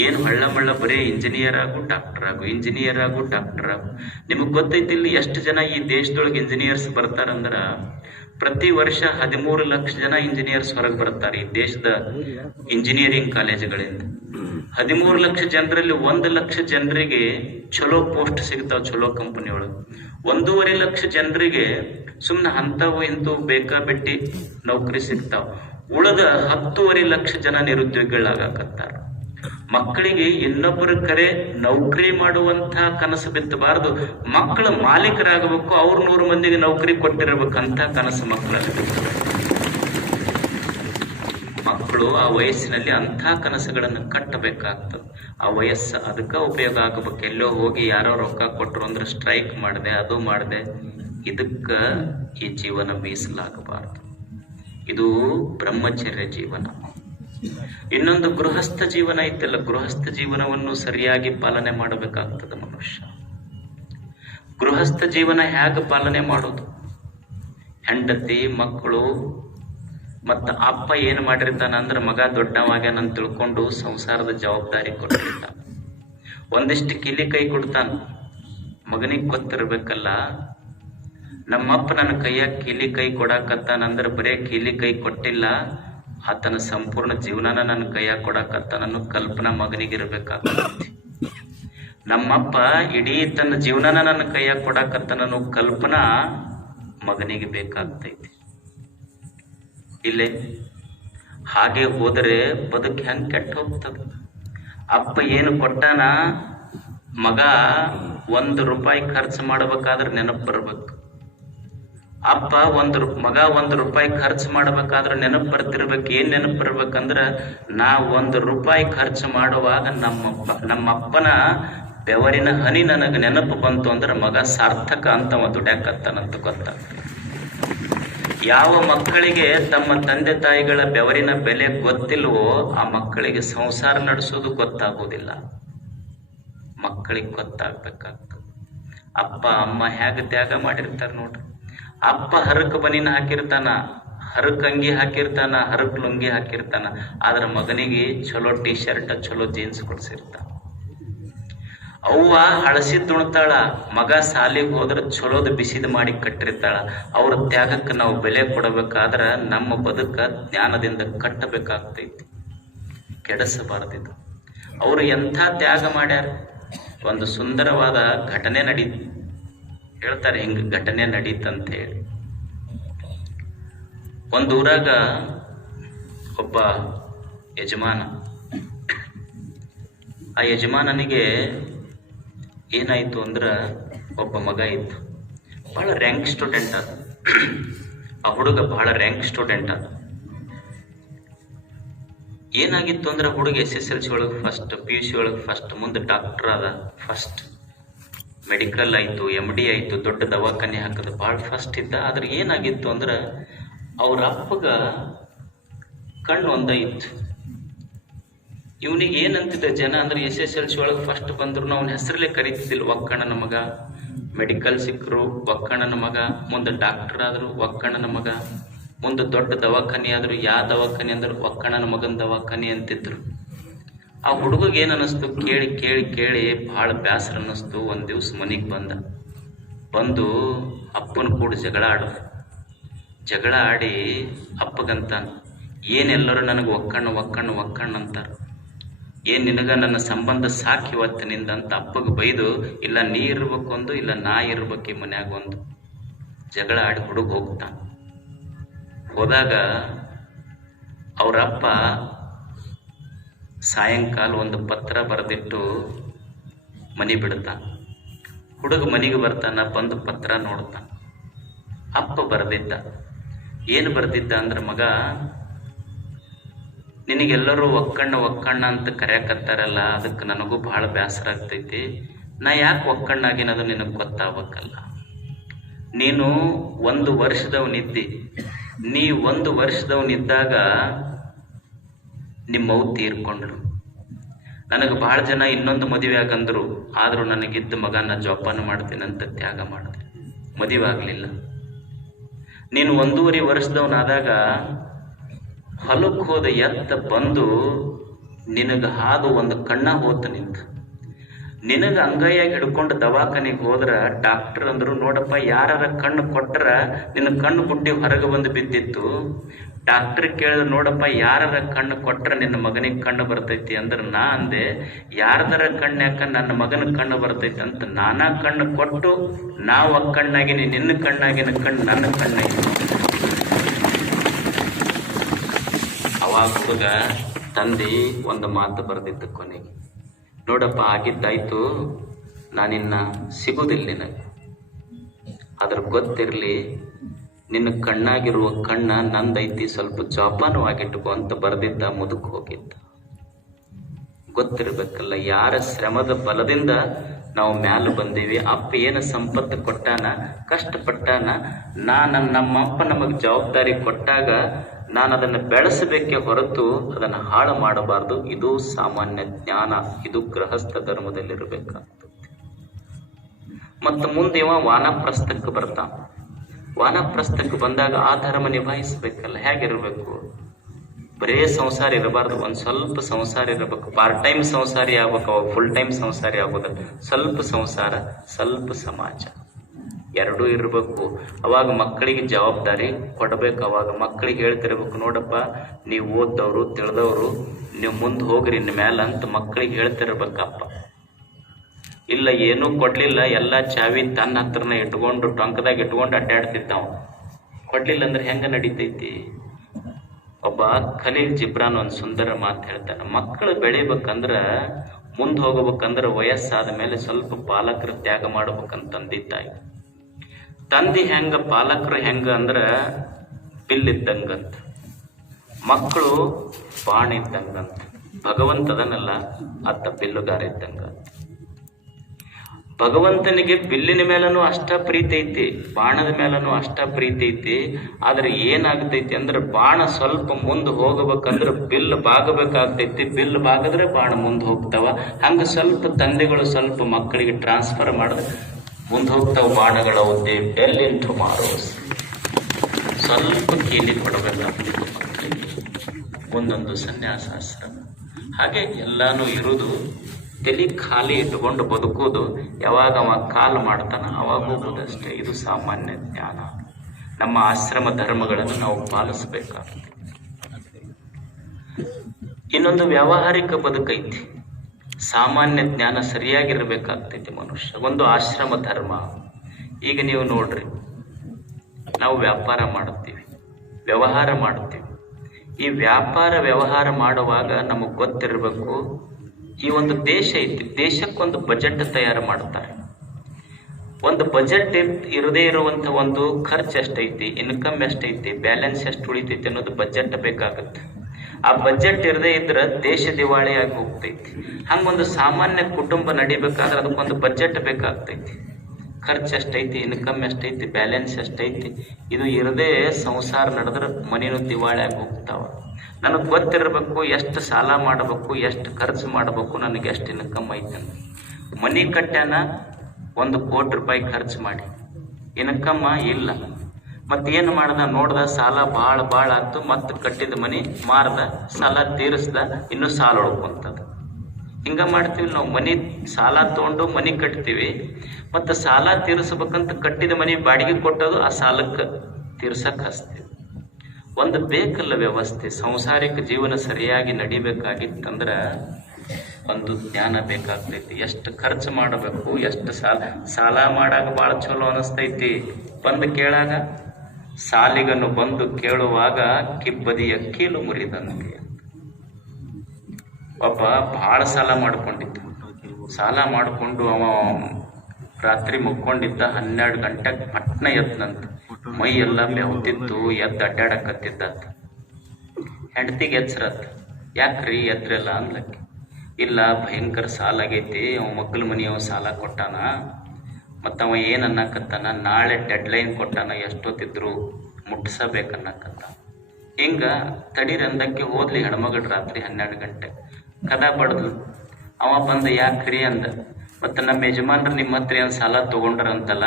ಏನು ಹಳ್ಳ ಮಳ್ಳ ಬರೀ ಇಂಜಿನಿಯರ್ ಆಗು ಡಾಕ್ಟರ್ ಆಗು ಇಂಜಿನಿಯರ್ ಆಗು ಡಾಕ್ಟರ್ ಆಗು. ನಿಮಗೆ ಗೊತ್ತೈತಿ ಇಲ್ಲಿ ಎಷ್ಟು ಜನ ಈ ದೇಶದೊಳಗೆ ಇಂಜಿನಿಯರ್ಸ್ ಬರ್ತಾರಂದ್ರ? ಪ್ರತಿ ವರ್ಷ ಹದಿಮೂರು ಲಕ್ಷ ಜನ ಇಂಜಿನಿಯರ್ಸ್ ಹೊರಗೆ ಬರ್ತಾರೆ ಈ ದೇಶದ ಇಂಜಿನಿಯರಿಂಗ್ ಕಾಲೇಜುಗಳಿಂದ. ಹದಿಮೂರು ಲಕ್ಷ ಜನರಲ್ಲಿ ಒಂದು ಲಕ್ಷ ಜನರಿಗೆ ಚಲೋ ಪೋಸ್ಟ್ ಸಿಗ್ತಾವ ಚಲೋ ಕಂಪನಿ ಒಳಗೆ. ಒಂದೂವರೆ ಲಕ್ಷ ಜನರಿಗೆ ಸುಮ್ಮನೆ ಅಂಥವು ಇಂಥವು ಬೇಕಾಬಿಟ್ಟಿ ನೌಕರಿ ಸಿಗ್ತಾವ. ಉಳಿದ ಹತ್ತೂವರೆ ಲಕ್ಷ ಜನ ನಿರುದ್ಯೋಗಿಗಳಾಗಕತ್ತಾರ. ಮಕ್ಕಳಿಗೆ ಇನ್ನೊಬ್ಬರ ಕರೆ ನೌಕರಿ ಮಾಡುವಂತ ಕನಸು ಬಿತ್ತಬಾರದು. ಮಕ್ಕಳ ಮಾಲೀಕರಾಗಬೇಕು, ಅವ್ರ ನೂರು ಮಂದಿಗೆ ನೌಕರಿ ಕೊಟ್ಟಿರಬೇಕಂತ ಕನಸು ಮಕ್ಕಳಲ್ಲಿ. ಮಕ್ಕಳು ಆ ವಯಸ್ಸಿನಲ್ಲಿ ಅಂಥ ಕನಸುಗಳನ್ನು ಕಟ್ಟಬೇಕಾಗ್ತದೆ. ಆ ವಯಸ್ಸು ಅದಕ್ಕೆ ಉಪಯೋಗ ಆಗಬೇಕು. ಎಲ್ಲೋ ಹೋಗಿ ಯಾರೋ ರೊಕ್ಕ ಕೊಟ್ಟರು ಅಂದ್ರೆ ಸ್ಟ್ರೈಕ್ ಮಾಡಿದೆ, ಅದು ಮಾಡಿದೆ. ಇದಕ್ಕೆ ಈ ಜೀವನ ಮೀಸಲಾಗಬಾರದು. ಇದು ಬ್ರಹ್ಮಚರ್ಯ ಜೀವನ. ಇನ್ನೊಂದು ಗೃಹಸ್ಥ ಜೀವನ ಇತ್ತಲ್ಲ ಗೃಹಸ್ಥ ಜೀವನವನ್ನು ಸರಿಯಾಗಿ ಪಾಲನೆ ಮಾಡಬೇಕಾಗ್ತದೆ ಮನುಷ್ಯ. ಗೃಹಸ್ಥ ಜೀವನ ಹೇಗೆ ಪಾಲನೆ ಮಾಡೋದು? ಹೆಂಡತಿ, ಮಕ್ಕಳು, ಮತ್ತ ಅಪ್ಪ ಏನ್ ಮಾಡಿರ್ತಾನ ಅಂದ್ರೆ ಮಗ ದೊಡ್ಡವಾಗ್ಯಾನ ತಿಳ್ಕೊಂಡು ಸಂಸಾರದ ಜವಾಬ್ದಾರಿ ಕೊಟ್ಟಿರ್ತಾನ. ಒಂದಿಷ್ಟು ಕಿಲಿ ಕೈ ಕೊಡ್ತಾನ. ಮಗನಿಗೆ ಗೊತ್ತಿರ್ಬೇಕಲ್ಲ, ನಮ್ಮಪ್ಪ ನನ್ನ ಕೈಯಾಗ ಕೀಲಿ ಕೈ ಕೊಡಾಕತ್ತಾನಂದ್ರ ಬರೇ ಕೀಲಿ ಕೈ ಕೊಟ್ಟಿಲ್ಲ ಆತನ ಸಂಪೂರ್ಣ ಜೀವನನ ನನ್ನ ಕೈಯಾಗ ಕೊಡಾಕತ್ತಾನ ಕಲ್ಪನಾ ಮಗನಿಗಿರ್ಬೇಕಾಗ್ತೈತಿ ನಮ್ಮಪ್ಪ ಇಡೀ ತನ್ನ ಜೀವನನ ನನ್ನ ಕೈಯಾಗ ಕೊಡಾಕತ್ತಾನ ಅನ್ನೋ ಕಲ್ಪನಾ ಮಗನಿಗೆ ಬೇಕಾಗ್ತೈತಿ. ಇಲ್ಲೇ, ಹಾಗೆ ಹೋದರೆ ಬದುಕು ಹೆಂಗ್ ಕೆಟ್ಟ ಹೋಗ್ತದ? ಅಪ್ಪ ಏನು ಕೊಟ್ಟಾನ? ಮಗ ಒಂದು ರೂಪಾಯಿ ಖರ್ಚು ಮಾಡ್ಬೇಕಾದ್ರೆ ನೆನಪು ಬರ್ಬೇಕು. ಅಪ್ಪ, ಒಂದು ಮಗ ಒಂದು ರೂಪಾಯಿ ಖರ್ಚು ಮಾಡ್ಬೇಕಾದ್ರೆ ನೆನಪು ಬರ್ತಿರ್ಬೇಕು. ಏನ್ ನೆನಪು ಬರ್ಬೇಕಂದ್ರ ನಾ ಒಂದು ರೂಪಾಯಿ ಖರ್ಚು ಮಾಡುವಾಗ ನಮ್ಮಪ್ಪ ನಮ್ಮಪ್ಪನ ಬೆವರಿನ ಹನಿ ನನಗೆ ನೆನಪು ಬಂತು ಅಂದ್ರೆ ಮಗ ಸಾರ್ಥಕ ಅಂತವ ದುಡ್ಯಾಕತ್ತಾನಂತ ಗೊತ್ತ. ಯಾವ ಮಕ್ಕಳಿಗೆ ತಮ್ಮ ತಂದೆ ತಾಯಿಗಳ ಬೆವರಿನ ಬೆಲೆ ಗೊತ್ತಿಲ್ವೋ ಆ ಮಕ್ಕಳಿಗೆ ಸಂಸಾರ ನಡೆಸೋದು ಗೊತ್ತಾಗೋದಿಲ್ಲ. ಮಕ್ಕಳಿಗೆ ಗೊತ್ತಾಗ್ಬೇಕಾಗ್ತದೆ. ಅಪ್ಪ, ಅಮ್ಮ ಹೇಗೆ ತ್ಯಾಗ ಮಾಡಿರ್ತಾರ ನೋಡ್ರಿ. ಅಪ್ಪ ಹರಕ್ ಬನಿನ ಹಾಕಿರ್ತಾನ, ಹರಕ್ ಅಂಗಿ ಹಾಕಿರ್ತಾನ, ಹರಕ್ ಲುಂಗಿ ಹಾಕಿರ್ತಾನ, ಆದ್ರ ಮಗನಿಗೆ ಚಲೋ ಟಿ ಶರ್ಟ್ ಚಲೋ ಜೀನ್ಸ್ ಕೊಡ್ಸಿರ್ತಾನ. ಅವ್ವ ಹಳಸಿ ತುಣ್ತಾಳ ಮಗ ಸಾಲಿಗೆ ಹೋದ್ರ ಚಲೋದ ಬಿಸಿದ ಮಾಡಿ ಕಟ್ಟಿರ್ತಾಳ. ಅವ್ರ ತ್ಯಾಗಕ್ಕೆ ನಾವು ಬೆಲೆ ಕೊಡಬೇಕಾದ್ರ ನಮ್ಮ ಬದುಕ ಜ್ಞಾನದಿಂದ ಕಟ್ಟಬೇಕಾಗ್ತೈತಿ. ಕೆಡಿಸಬಾರ್ದಿದು. ಅವರು ಎಂಥ ತ್ಯಾಗ ಮಾಡ್ಯಾರ? ಒಂದು ಸುಂದರವಾದ ಘಟನೆ ನಡೀತು ಹೇಳ್ತಾರೆ, ಹಿಂಗ ಘಟನೆ ನಡೀತಂತ ಹೇಳಿ ಒಂದು ಒಬ್ಬ ಯಜಮಾನ, ಆ ಯಜಮಾನನಿಗೆ ಏನಾಯ್ತು ಅಂದ್ರೆ ಒಬ್ಬ ಮಗ ಇತ್ತು ಬಹಳ ರ್ಯಾಂಕ್ ಸ್ಟೂಡೆಂಟ್ ಅದು. ಆ ಹುಡುಗ ಬಹಳ ರ್ಯಾಂಕ್ ಸ್ಟೂಡೆಂಟ್ ಅದು. ಏನಾಗಿತ್ತು ಅಂದ್ರೆ ಹುಡುಗ ಎಸ್ ಎಸ್ ಎಲ್ ಸಿ ಒಳಗೆ ಫಸ್ಟ್ ಪಿ ಯು ಸಿ ಒಳಗೆ ಫಸ್ಟ್ ಮುಂದೆ ಡಾಕ್ಟರ್ ಅದ ಫಸ್ಟ್ ಮೆಡಿಕಲ್ ಆಯ್ತು ಎಂ ಡಿ ಆಯ್ತು, ದೊಡ್ಡ ದವಾಖಾನೆ ಹಾಕದ ಭಾಳ ಫಸ್ಟ್ ಇದ್ದ. ಆದ್ರೆ ಏನಾಗಿತ್ತು ಅಂದ್ರೆ ಅವ್ರ ಅಪ್ಪಗ ಕಣ್ಣು ಒಂದ ಇತ್ತು. ಇವನಿಗೆ ಏನಂತಿದ್ದ ಜನ ಅಂದ್ರೆ ಎಸ್ ಎಸ್ ಎಲ್ ಸಿ ಒಳಗೆ ಫಸ್ಟ್ ಬಂದ್ರು ಅವನ ಹೆಸರಲ್ಲೇ ಕರೀತಿದ್ದಿಲ್ಲ ಒಕ್ಕಣ್ಣನ ಮಗ. ಮೆಡಿಕಲ್ ಸಿಕ್ಕರು ಒಕ್ಕಣ್ಣನ ಮಗ. ಮುಂದೆ ಡಾಕ್ಟರ್ ಆದರು, ಒಕ್ಕಣ್ಣನ ಮಗ. ಮುಂದೆ ದೊಡ್ಡ ದವಾಖಾನೆ ಆದ್ರು ಯಾವ ದವಾಖಾನೆ ಅಂದ್ರೆ ಒಕ್ಕಣ್ಣನ ಮಗನ ದವಾಖಾನೆ ಅಂತಿದ್ರು. ಆ ಹುಡುಗಗೆ ಏನು ಅನ್ನಿಸ್ತು ಕೇಳಿ ಕೇಳಿ ಕೇಳಿ ಭಾಳ ಬೇಸರ ಅನ್ನಿಸ್ತು ಒಂದು ದಿವ್ಸ ಮನೆಗೆ ಬಂದ. ಬಂದು ಅಪ್ಪನ ಕೂಡ ಜಗಳ ಆಡ ಜಗಳ ಆಡಿ ಅಪ್ಪಗಂತಾನ ಏನೆಲ್ಲರೂ ನನಗೆ ಒಕ್ಕಣ್ಣ ಒಕ್ಕಣ್ಣ ಒಕ್ಕಣ್ಣ ಅಂತಾರ. ಏನ್ ನಿನಗ ನನ್ನ ಸಂಬಂಧ ಸಾಕಿ ಇವತ್ತಿನಿಂದ ಅಂತ ಅಪ್ಪಗೆ ಬೈದು, ಇಲ್ಲ ನೀ ಇರ್ಬೇಕೊಂದು, ಇಲ್ಲ ನಾ ಇರ್ಬೇಕು ಮನ್ಯಾಗ ಒಂದು ಜಗಳ ಆಡಿ ಹುಡುಗ ಹೋಗ್ತಾನೆ. ಹೋದಾಗ ಅವರಪ್ಪ ಸಾಯಂಕಾಲ ಒಂದು ಪತ್ರ ಬರೆದಿಟ್ಟು ಮನೆ ಬಿಡ್ತಾನ ಹುಡುಗ ಮನೆಗೆ ಬರ್ತಾನ, ಬಂದು ಪತ್ರ ನೋಡ್ತಾನ ಅಪ್ಪ ಬರೆದಿದ್ದ. ಏನು ಬರೆದಿದ್ದ ಅಂದ್ರೆ, ಮಗ, ನಿನಗೆಲ್ಲರೂ ಒಕ್ಕಣ್ಣ ಒಕ್ಕಣ್ಣ ಅಂತ ಕರೆಯಕತ್ತಾರಲ್ಲ, ಅದಕ್ಕೆ ನನಗೂ ಬಹಳ ಬೇಸರ ಆಗ್ತೈತಿ. ನಾ ಯಾಕೆ ಒಕ್ಕಣ್ಣಾಗಿನದು ನಿನಗೆ ಗೊತ್ತಾಗಬೇಕಲ್ಲ? ನೀನು ಒಂದು ವರ್ಷದವನಿದ್ದಿ. ನೀ ಒಂದು ವರ್ಷದವನಿದ್ದಾಗ ನಿಮ್ಮವ್ ತೀರ್ಕೊಂಡ್ರು. ನನಗೆ ಬಹಳ ಜನ ಇನ್ನೊಂದು ಮದುವೆ ಆಗಂದ್ರು, ಆದರೂ ನನಗಿದ್ದ ಮಗನ ಜೋಪಾನ ಮಾಡ್ತೀನಂತ ತ್ಯಾಗ ಮಾಡಿದೆ. ಮದುವೆ ಆಗಲಿಲ್ಲ. ನೀನು ಒಂದೂವರೆ ವರ್ಷದವನಾದಾಗ ಹೊಲಕ್ಕೆ ಹೋದ ಎತ್ತ ಬಂದು ನಿನಗೆ ಹಾದು ಒಂದು ಕಣ್ಣ ಹೋತ ನಿಂತ. ನಿನಗೆ ಅಂಗೈಯಾಗಿ ಹಿಡ್ಕೊಂಡು ದವಾಖಾನೆಗೆ ಹೋದ್ರೆ ಡಾಕ್ಟರ್ ಅಂದ್ರು, ನೋಡಪ್ಪ ಯಾರ ಕಣ್ಣು ಕೊಟ್ಟರೆ ನಿನ್ನ ಕಣ್ಣು ಬುಟ್ಟಿ ಹೊರಗೆ ಬಂದು ಬಿದ್ದಿತ್ತು. ಡಾಕ್ಟರ್ ಕೇಳಿದ್ರು, ನೋಡಪ್ಪ ಯಾರದ ಕಣ್ಣು ಕೊಟ್ರೆ ನಿನ್ನ ಮಗನಿಗೆ ಕಣ್ಣು ಬರ್ತೈತಿ ಅಂದ್ರೆ ನಾ ಅಂದೆ, ಯಾರದರ ಕಣ್ಣು ನನ್ನ ಮಗನ ಕಣ್ಣು ಬರ್ತೈತಿ ಅಂತ ನಾನಾ ಕಣ್ಣು ಕೊಟ್ಟು, ನಾವು ಆ ಕಣ್ಣಾಗಿನಿ, ನಿನ್ನ ಕಣ್ಣಾಗಿನ ಕಣ್ಣು ನನ್ನ ಕಣ್ಣಾಗಿ ಅವಾಗ ಹುಡುಗ ತಂದೆ ಒಂದು ಮಾತು ಬರೆದಿತ್ತು ಕೊನೆಗೆ. ನೋಡಪ್ಪ, ಆಗಿದ್ದಾಯ್ತು, ನಾನಿನ್ನ ಸಿಗುದಿಲ್ಲ ನಿನಗೆ. ಅದ್ರ ಗೊತ್ತಿರಲಿ ನಿನ್ನ ಕಣ್ಣಾಗಿರುವ ಕಣ್ಣ ನಂದೈತಿ, ಸ್ವಲ್ಪ ಜೋಪಾನವಾಗಿಟ್ಟುಕೋ ಅಂತ ಬರೆದಿದ್ದ ಮುದುಕು ಹೋಗಿದ್ದ. ಗೊತ್ತಿರಬೇಕಲ್ಲ, ಯಾರ ಶ್ರಮದ ಬಲದಿಂದ ನಾವು ಮ್ಯಾಲ ಬಂದೀವಿ, ಅಪ್ಪ ಏನು ಸಂಪತ್ತು ಕೊಟ್ಟಾನ, ಕಷ್ಟಪಟ್ಟಾನ, ನಾನು ನಮ್ಮಪ್ಪ ನಮಗೆ ಜವಾಬ್ದಾರಿ ಕೊಟ್ಟಾಗ ನಾನು ಅದನ್ನು ಬೆಳೆಸಬೇಕೆ ಹೊರತು ಅದನ್ನು ಹಾಳು ಮಾಡಬಾರ್ದು. ಇದು ಸಾಮಾನ್ಯ ಜ್ಞಾನ, ಇದು ಗೃಹಸ್ಥ ಧರ್ಮದಲ್ಲಿರಬೇಕಾಗ್ತದೆ. ಮತ್ತು ಮುಂದೆ ವಾನಪ್ರಸ್ಥಕ್ಕೆ ಬರ್ತಾನ. ವಾನಪ್ರಸ್ಥಕ್ಕೆ ಬಂದಾಗ ಆ ಧರ್ಮ ನಿಭಾಯಿಸ್ಬೇಕಲ್ಲ, ಹೇಗಿರ್ಬೇಕು? ಬರೇ ಸಂಸಾರ ಇರಬಾರ್ದು, ಒಂದು ಸ್ವಲ್ಪ ಸಂಸಾರ ಇರಬೇಕು. ಪಾರ್ಟ್ ಟೈಮ್ ಸಂಸಾರಿ ಆಗ್ಬೇಕು, ಅವಾಗ ಫುಲ್ ಟೈಮ್ ಸಂಸಾರಿ ಆಗ್ಬೇಕು ಸ್ವಲ್ಪ ಸಂಸಾರ, ಸ್ವಲ್ಪ ಸಮಾಜ. ಎರಡೂ ಇರಬೇಕು. ಅವಾಗ ಮಕ್ಕಳಿಗೆ ಜವಾಬ್ದಾರಿ ಕೊಡಬೇಕು, ಅವಾಗ ಮಕ್ಕಳಿಗೆ ಹೇಳ್ತಿರ್ಬೇಕು, ನೋಡಪ್ಪ, ನೀವು ಓದ್ದವರು, ತಿಳಿದವರು, ನೀವು ಮುಂದೆ ಹೋಗ್ರಿ ಇನ್ನು ಮ್ಯಾಲ ಅಂತ ಮಕ್ಕಳಿಗೆ ಹೇಳ್ತಿರ್ಬೇಕಪ್ಪ. ಇಲ್ಲ, ಏನೂ ಕೊಡ್ಲಿಲ್ಲ. ಎಲ್ಲ ಚಾವಿ ತನ್ನ ಹತ್ರನ ಇಟ್ಕೊಂಡು ಟೊಂಕದಾಗ ಇಟ್ಕೊಂಡು ಅಡ್ಡಾಡ್ತಿದ್ದಾವ. ಕೊಡ್ಲಿಲ್ಲ ಅಂದ್ರೆ ಹೆಂಗ ನಡೀತೈತಿ? ಒಬ್ಬ ಖಲೀಲ್ ಜಿಬ್ರಾನ್ ಒಂದು ಸುಂದರ ಮಾತು ಹೇಳ್ತಾನೆ. ಮಕ್ಕಳು ಬೆಳಿಬೇಕಂದ್ರ, ಮುಂದೆ ಹೋಗ್ಬೇಕಂದ್ರ ವಯಸ್ಸಾದ ಮೇಲೆ ಸ್ವಲ್ಪ ಪಾಲಕರು ತ್ಯಾಗ ಮಾಡ್ಬೇಕಂತ ತಂದಿ ತಾಯಿ. ತಂದೆ ಹೆಂಗ, ಪಾಲಕರು ಹೆಂಗ ಅಂದ್ರ ಬಿಲ್ ಇದ್ದಂಗಂತ. ಮಕ್ಕಳು ಬಾಣ ಇದ್ದಂಗಂತ. ಭಗವಂತದನಲ್ಲ ಅತ್ತ ಬಿಲ್ಲುಗಾರ ಇದ್ದಂಗ ಭಗವಂತನಿಗೆ ಬಿಲ್ಲಿನ ಮೇಲೂ ಅಷ್ಟ ಪ್ರೀತಿ ಐತಿ, ಬಾಣದ ಮೇಲೂ ಅಷ್ಟ ಪ್ರೀತಿ ಐತಿ, ಆದ್ರೆ ಏನಾಗ್ತೈತಿ ಅಂದ್ರೆ ಬಾಣ ಸ್ವಲ್ಪ ಮುಂದೆ ಹೋಗಬೇಕಂದ್ರೆ ಬಿಲ್ ಬಾಗಬೇಕಾಗ್ತೈತಿ, ಬಿಲ್ ಬಾಗದ್ರೆ ಬಾಣ ಮುಂದೆ ಹೋಗ್ತಾವ, ಹಂಗ ಸ್ವಲ್ಪ ತಂದೆಗಳು ಸ್ವಲ್ಪ ಮಕ್ಕಳಿಗೆ ಟ್ರಾನ್ಸ್ಫರ್ ಮಾಡಿದ್ರೆ ಮುಂದೆ ಹೋಗ್ತಾವ ಬಾಣಗಳ ಒಂದೇ ಬೆಲ್ ಇಂಟು ಮಾರೋ. ಸ್ವಲ್ಪ ಕೇಳಿ ಕೊಡಬೇಕ ಒಂದೊಂದು ಸನ್ಯಾಸಾಶ್ರಮ. ಹಾಗೆ ಎಲ್ಲಾನು ಇರುವುದು ತಲೆ ಖಾಲಿ ಇಟ್ಟುಕೊಂಡು ಬದುಕೋದು ಯಾವಾಗ ಅವ ಕಾಲು ಮಾಡ್ತಾನ ಅವಾಗ ಹೋಗೋದಷ್ಟೇ. ಇದು ಸಾಮಾನ್ಯ ಜ್ಞಾನ. ನಮ್ಮ ಆಶ್ರಮ ಧರ್ಮಗಳನ್ನು ನಾವು ಪಾಲಿಸಬೇಕಾಗುತ್ತೆ ಇನ್ನೊಂದು ವ್ಯಾವಹಾರಿಕ ಬದುಕೈತಿ ಸಾಮಾನ್ಯ ಜ್ಞಾನ ಸರಿಯಾಗಿರಬೇಕಾಗ್ತೈತಿ ಮನುಷ್ಯ. ಒಂದು ಆಶ್ರಮ ಧರ್ಮ. ಈಗ ನೀವು ನೋಡ್ರಿ, ನಾವು ವ್ಯಾಪಾರ ಮಾಡುತ್ತೀವಿ, ವ್ಯವಹಾರ ಮಾಡುತ್ತೀವಿ. ಈ ವ್ಯಾಪಾರ ವ್ಯವಹಾರ ಮಾಡುವಾಗ ನಮಗೆ ಗೊತ್ತಿರಬೇಕು ಈ ಒಂದು ದೇಶ ಐತಿ, ದೇಶಕ್ಕೊಂದು ಬಜೆಟ್ ತಯಾರು ಮಾಡುತ್ತಾರೆ. ಒಂದು ಬಜೆಟ್ ಇರದೇ ಇರುವಂತ ಒಂದು ಖರ್ಚು ಎಷ್ಟೈತಿ ಇನ್ಕಮ್ ಎಷ್ಟೈತಿ ಬ್ಯಾಲೆನ್ಸ್ ಎಷ್ಟು ಉಳಿತೈತಿ ಅನ್ನೋದು ಬಜೆಟ್ ಬೇಕಾಗುತ್ತೆ. ಆ ಬಜೆಟ್ ಇರದೇ ಇದ್ರೆ ದೇಶ ದಿವಾಳಿ ಆಗಿ ಹೋಗ್ತೈತಿ ಹಂಗೊಂದು ಸಾಮಾನ್ಯ ಕುಟುಂಬ ನಡಿಬೇಕಾದ್ರೆ ಅದಕ್ಕೊಂದು ಬಜೆಟ್ ಬೇಕಾಗ್ತೈತಿ. ಖರ್ಚು ಎಷ್ಟೈತಿ ಇನ್ಕಮ್ ಎಷ್ಟೈತಿ ಬ್ಯಾಲೆನ್ಸ್ ಎಷ್ಟೈತಿ, ಇದು ಇರದೇ ಸಂಸಾರ ನಡೆದ್ರೆ ಮನೇನು ದಿವಾಳಿ ಆಗಿ ಹೋಗ್ತಾವ. ನನಗೆ ಗೊತ್ತಿರಬೇಕು ಎಷ್ಟು ಸಾಲ ಮಾಡಬೇಕು, ಎಷ್ಟು ಖರ್ಚು ಮಾಡಬೇಕು, ನನಗೆ ಎಷ್ಟು ಇನ್ಕಮ್ ಐತೆ ಮನೆ ಮನಿ ಕಟ್ಟ್ಯಾನ ಒಂದು ಕೋಟಿ ರೂಪಾಯಿ ಖರ್ಚು ಮಾಡಿ. ಇನ್ಕಮ್ಮ ಇಲ್ಲ. ಮತ್ತೇನು ಏನು ಮಾಡ್ದ, ನೋಡ್ದ ಸಾಲ ಭಾಳ ಭಾಳ ಆಯ್ತು ಮತ್ತೆ ಕಟ್ಟಿದ ಮನಿ ಮಾರ್ದ, ಸಾಲ ತೀರಿಸ್ದ, ಇನ್ನೂ ಸಾಲ ಉಳ್ಕೊಂತದ. ಹಿಂಗ ಮಾಡ್ತೀವಿ, ನಾವು ಮನಿ ಸಾಲ ತಗೊಂಡು ಮನಿ ಕಟ್ತೀವಿ. ಮತ್ತೆ ಸಾಲ ತೀರಿಸ್ಬೇಕಂತ ಕಟ್ಟಿದ ಮನಿ ಬಾಡಿಗೆ ಕೊಟ್ಟೋದು ಆ ಸಾಲಕ್ಕೆ ತೀರ್ಸಕ್ ಹಚ್ತೀವಿ. ಒಂದು ಬೇಕಲ್ಲ ವ್ಯವಸ್ಥೆ, ಸಂಸಾರಿಕ ಜೀವನ ಸರಿಯಾಗಿ ನಡಿಬೇಕಾಗಿತ್ತಂದ್ರ ಒಂದು ಜ್ಞಾನ ಬೇಕಾಗ್ತೈತಿ. ಎಷ್ಟು ಖರ್ಚು ಮಾಡಬೇಕು, ಎಷ್ಟು ಸಾಲ ಸಾಲ ಮಾಡಾಗ ಭಾಳ ಚಲೋ ಅನಿಸ್ತೈತಿ. ಬಂದು ಕೇಳಾಗ, ಸಾಲಿಗನ್ನು ಬಂದು ಕೇಳುವಾಗ ಕಿಬ್ಬದಿಯ ಕೀಲು ಮುರಿದಂತೆ ಒಬ್ಬ ಭಾಳ ಸಾಲ ಮಾಡ್ಕೊಂಡಿದ್ದ. ಸಾಲ ಮಾಡಿಕೊಂಡು ಅವ ರಾತ್ರಿ ಮುಕ್ಕೊಂಡಿದ್ದ ಹನ್ನೆರಡು ಗಂಟೆಗೆ ಪಟ್ನ ಎದ್ದಂತ ಮೈ ಎಲ್ಲ ಬೆವತಿತ್ತು ಎದ್ದು ಅಡ್ಡಾಡಕತ್ತಿದ್ದ ಹೆಂಡತಿಗೆ ಎಚ್ಚರತ್ ಯಾಕ್ರಿ ಎದ್ರಲ್ಲ ಅನ್ಲಕ್ಕೆ ಇಲ್ಲ, ಭಯಂಕರ ಸಾಲ ಆಗೈತಿ, ಅವ ಮಕ್ಕಳ ಮನೆಯವ ಸಾಲ ಕೊಟ್ಟಾನ. ಮತ್ತು ಅವ ಏನು ಅನ್ನಕತ್ತಾನ? ನಾಳೆ ಡೆಡ್ಲೈನ್ ಕೊಟ್ಟಾನ, ಎಷ್ಟೊತ್ತಿದ್ರು ಮುಟ್ಸಬೇಕನ್ನಕತ್ತ ಹಿಂಗ ತಡಿರಂದಕ್ಕೆ ಹೋದ್ಲಿ ಹೆಣ್ಮಗಳು ರಾತ್ರಿ ಹನ್ನೆರಡು ಗಂಟೆ ಕದ ಬಡ್ದು. ಅವ ಬಂದ ಯಾಕ್ರಿ ಅಂದ. ಮತ್ತು ನಮ್ಮ ಯಜಮಾನ್ರು ನಿಮ್ಮ ಹತ್ರ ಏನು ಸಾಲ ತೊಗೊಂಡ್ರಂತಲ್ಲ?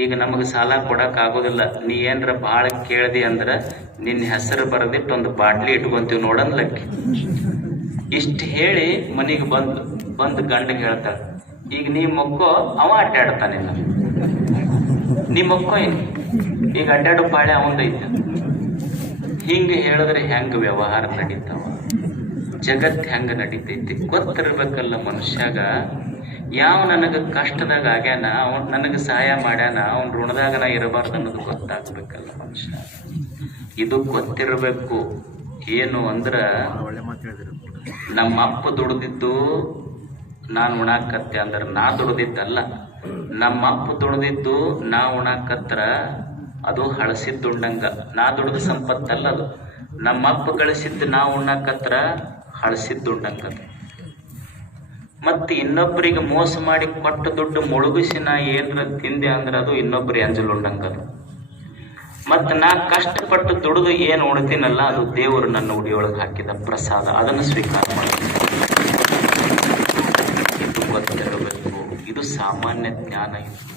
ಈಗ ನಮಗೆ ಸಾಲ ಕೊಡಕ್ ಆಗೋದಿಲ್ಲ. ನೀ ಏನ್ರ ಭಾಳ ಕೇಳ್ದಿ ಅಂದ್ರೆ ನಿನ್ನ ಹೆಸರು ಬರೆದಿಟ್ಟು ಒಂದು ಬಾಟ್ಲಿ ಇಟ್ಕೊಂತೀವಿ ನೋಡನ್ಲಕ್ಕಿ ಇಷ್ಟು ಹೇಳಿ ಮನೆಗೆ ಬಂದು ಬಂದು ಗಂಡಗೆ ಹೇಳ್ತಾಳೆ. ಈಗ ನೀ ಮಕ್ಕೋ, ಅವ ಅಡ್ಡಾಡ್ತಾನೆ ನೀ ಮಕ್ಕೋ ಏನು? ಈಗ ಅಡ್ಡಾಡೋ ಬಾಳೆ ಅವಂದೈತೆ. ಹಿಂಗೆ ಹೇಳಿದ್ರೆ ಹೆಂಗೆ ವ್ಯವಹಾರ ನಡೀತಾವ? ಜಗತ್ ಹೆಂಗ ನಡೀತೈತಿ? ಗೊತ್ತಿರ್ಬೇಕಲ್ಲ ಮನುಷ್ಯಾಗ. ಯಾವ ನನಗೆ ಕಷ್ಟದಾಗ ಆಗ್ಯಾನ, ಅವನ್ ನನಗೆ ಸಹಾಯ ಮಾಡ್ಯಾನ, ಅವನ್ ಋಣದಾಗ ನಾ ಇರಬಾರ್ದು ಅನ್ನೋದು ಗೊತ್ತಾಗ್ಬೇಕಲ್ಲ ಮನುಷ್ಯ. ಇದು ಗೊತ್ತಿರಬೇಕು. ಏನು ಅಂದ್ರ ನಮ್ಮ ಅಪ್ಪ ದುಡ್ದಿದ್ದು ನಾನು ಉಣಾಕತ್ತೆ ಅಂದ್ರೆ ನಾ ದುಡ್ದಿದ್ದಲ್ಲ. ನಮ್ಮ ಅಪ್ಪ ದುಡ್ದಿದ್ದು ನಾ ಉಣಾಕತ್ರ ಅದು ಹಳಸಿದ್ದುಂಡಂಗ. ನಾ ದುಡ್ದ ಸಂಪತ್ತಲ್ಲ ಅದು. ನಮ್ಮ ಅಪ್ಪ ಗಳಿಸಿದ್ದು ನಾ ಉಣ್ಣಾಕತ್ರ ಹಳಸಿದ್ದು ದುಡ್ಡಂಗದು ಮತ್ತು ಇನ್ನೊಬ್ಬರಿಗೆ ಮೋಸ ಮಾಡಿ ಕೊಟ್ಟ ದುಡ್ಡು ಮುಳುಗಿಸಿ ನಾ ಏನರ ತಿಂದೆ ಅಂದ್ರೆ ಅದು ಇನ್ನೊಬ್ಬರಿ ಅಂಜಲ್ ಉಂಡಂಗದು ಮತ್ತು ನಾ ಕಷ್ಟಪಟ್ಟು ದುಡಿದು ಏನು ಉಣ್ತೀನಲ್ಲ, ಅದು ದೇವರು ನನ್ನ ಉಡಿಯೊಳಗೆ ಹಾಕಿದ ಪ್ರಸಾದ. ಅದನ್ನು ಸ್ವೀಕಾರ ಮಾಡಬೇಕು ಇದು ಸಾಮಾನ್ಯ ಜ್ಞಾನ ಇದು.